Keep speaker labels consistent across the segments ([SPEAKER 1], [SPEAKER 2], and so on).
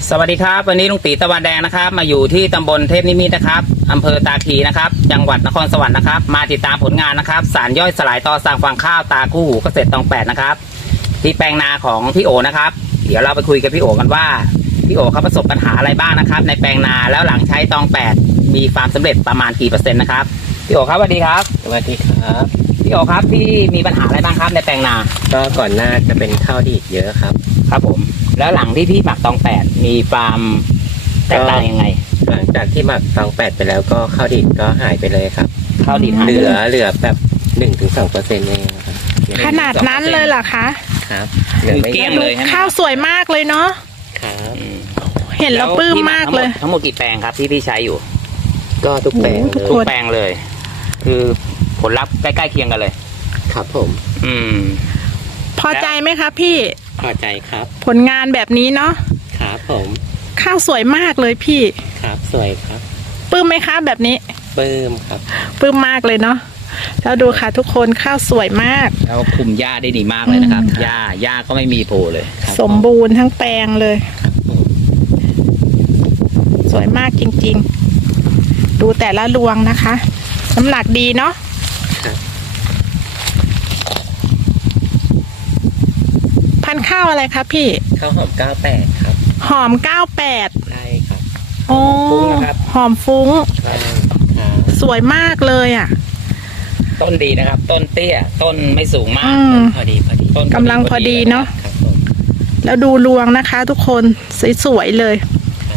[SPEAKER 1] สวัสดีครับวันนี้ลุงตีตะวันแดงนะครับมาอยู่ที่ตำบลเทพนิมิตรนะครับอำเภอตาคีนะครับจังหวัดนครสวรรค์นะครับมาติดตามผลงานนะครับสารย่อยสลายต่อสร้างฟางข้าวตาคู่หูเกษตรตอง8นะครับที่แปลงนาของพี่โอนะครับเดี๋ยวเราไปคุยกับพี่โอกันว่าพี่โอเขาประสบปัญหาอะไรบ้างนะครับในแปลงนาแล้วหลังใช้ตอง8มีความสำเร็จประมาณกี่เปอร์เซ็นต์นะครับพี่โอครับสวัสดีครับ
[SPEAKER 2] สวัสดีครับ
[SPEAKER 1] พี่โอครับที่มีปัญหาอะไรบ้างครับในแปลงนา
[SPEAKER 2] ก็ก่อนหน้าจะเป็นข้าวดีดเยอะครับ
[SPEAKER 1] ครับผมแล้วหลังที่พี่หมักตอง8มีความแตกต่างยังไง
[SPEAKER 2] หลังจากที่หมักตอง8ไปแล้วก็ข้าวดีดก็หายไปเลยครับ
[SPEAKER 1] ข้าวดีดหาย
[SPEAKER 2] เหลือแบบ 1-2% เองครับ
[SPEAKER 3] ขนาดนั้นเลยเหรอคะ
[SPEAKER 2] ครับ
[SPEAKER 1] เหลือไม่เกลี้ยงเลย
[SPEAKER 3] ข้าวสวยมากเลยเนาะ
[SPEAKER 2] ครับ
[SPEAKER 3] เห็นแล้วปลื้มมากเลย
[SPEAKER 1] ทั้งหมดกี่แปลงครับที่พี่ใช้อยู่
[SPEAKER 2] ก็ทุกแปลง
[SPEAKER 1] ทุกแปลงเลย คือผลลัพธ์ใกล้ๆเคียงกันเลย
[SPEAKER 2] ครับผม
[SPEAKER 3] พอใจไหมครับพี่
[SPEAKER 2] พอใจครับ
[SPEAKER 3] ผลงานแบบนี้เนาะ
[SPEAKER 2] ครับผม
[SPEAKER 3] ข้าวสวยมากเลยพี่
[SPEAKER 2] ครับสวยครับ
[SPEAKER 3] ปลื้มไหมคะแบบนี้
[SPEAKER 2] ปลื้มครับ
[SPEAKER 3] ปลื้มมากเลยเนาะแล้วดูค่ะทุกคนข้าวสวยมาก
[SPEAKER 1] แล้วคุมหญ้าได้ดีมากเลยนะครับหญ้าก็ไม่มีโผล่เลย
[SPEAKER 3] สมบูรณ์ทั้งแปลงเลยสวยมากจริงๆดูแต่ละรวงนะคะน้ำหนักดีเนาะพันธุ์ข้าวอะไรครับพี่
[SPEAKER 2] ข้าวหอม98ครับ
[SPEAKER 3] หอม98
[SPEAKER 2] ใช่ครับ
[SPEAKER 3] โอ้หอมฟุ้งสวยมากเลยอ่ะ
[SPEAKER 1] ต้นดีนะครับต้นเตี้ยต้นไม่สูงมาก
[SPEAKER 2] พอดี
[SPEAKER 3] ต้นกำลังพอดีเนาะแล้วดูรวงนะคะทุกคนสวยๆเลย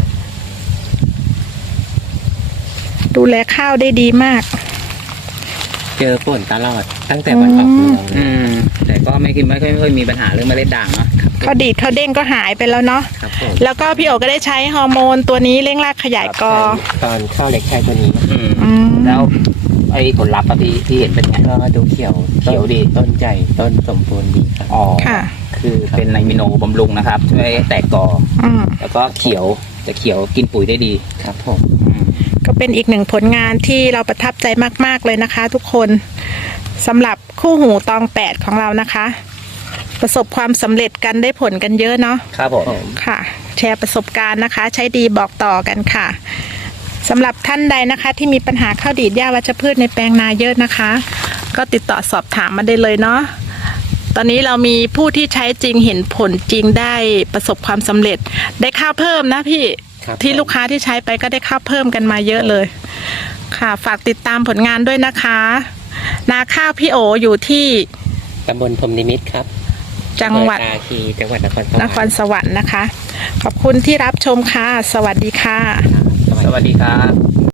[SPEAKER 3] ดูแลข้าวได้ดีมาก
[SPEAKER 2] เจอฝนตลอดตั้งแต่วันออกรวง
[SPEAKER 1] แต่ก็ไม่ค่อยมีปัญหาเรื่องเมล็ดด่างเนาะ
[SPEAKER 3] ข้าวดีดข้าวเด้งก็หายไปแล้วเนาะแล้วก็พี่โอก็ได้ใช้ฮอร์โมนตัวนี้เร่งรากขยายกอ
[SPEAKER 2] ตอนข้าวเล็กแค่ตัวนี้
[SPEAKER 1] แล้วไอ้ผลลัพธ์ที่เห็นเป็นไง
[SPEAKER 2] ก็ดูเขียว
[SPEAKER 1] ดี
[SPEAKER 2] ต้นใหญ่ต้นสมบูรณ์ดีครับ
[SPEAKER 1] อ๋อคือเป็นไนมิโนบำรุงนะครับช่วยแตกกอแล้วก็เขียวกินปุ๋ยได้ดี
[SPEAKER 2] ครับผม
[SPEAKER 3] ก็เป็นอีกหนึ่งผลงานที่เราประทับใจมากๆเลยนะคะทุกคนสำหรับคู่หูตอง8ของเรานะคะประสบความสำเร็จกันได้ผลกันเยอะเนาะ
[SPEAKER 1] ครับผม
[SPEAKER 3] ค่ะแชร์ประสบการณ์นะคะใช้ดีบอกต่อกันค่ะสำหรับท่านใดนะคะที่มีปัญหาข้าวดีดหญ้าวัชพืชในแปลงนาเยอะนะคะก็ติดต่อสอบถามมาได้เลยเนาะตอนนี้เรามีผู้ที่ใช้จริงเห็นผลจริงได้ประสบความสำเร็จได้ข้าวเพิ่มนะพี่ที่ลูกค้าที่ใช้ไปก็ได้ข้าวเพิ่มกันมาเยอะเลยค่ะฝากติดตามผลงานด้วยนะคะนาข้าวพี่โออยู่ที่
[SPEAKER 2] ตำบลพรหมนิมิตรครับ
[SPEAKER 3] จังหวัด
[SPEAKER 2] ตาคีจังหวัดนค
[SPEAKER 3] รสวรรค์นะคะขอบคุณที่รับชมค่ะสวัสดีค่ะ
[SPEAKER 1] สวัสดีครับ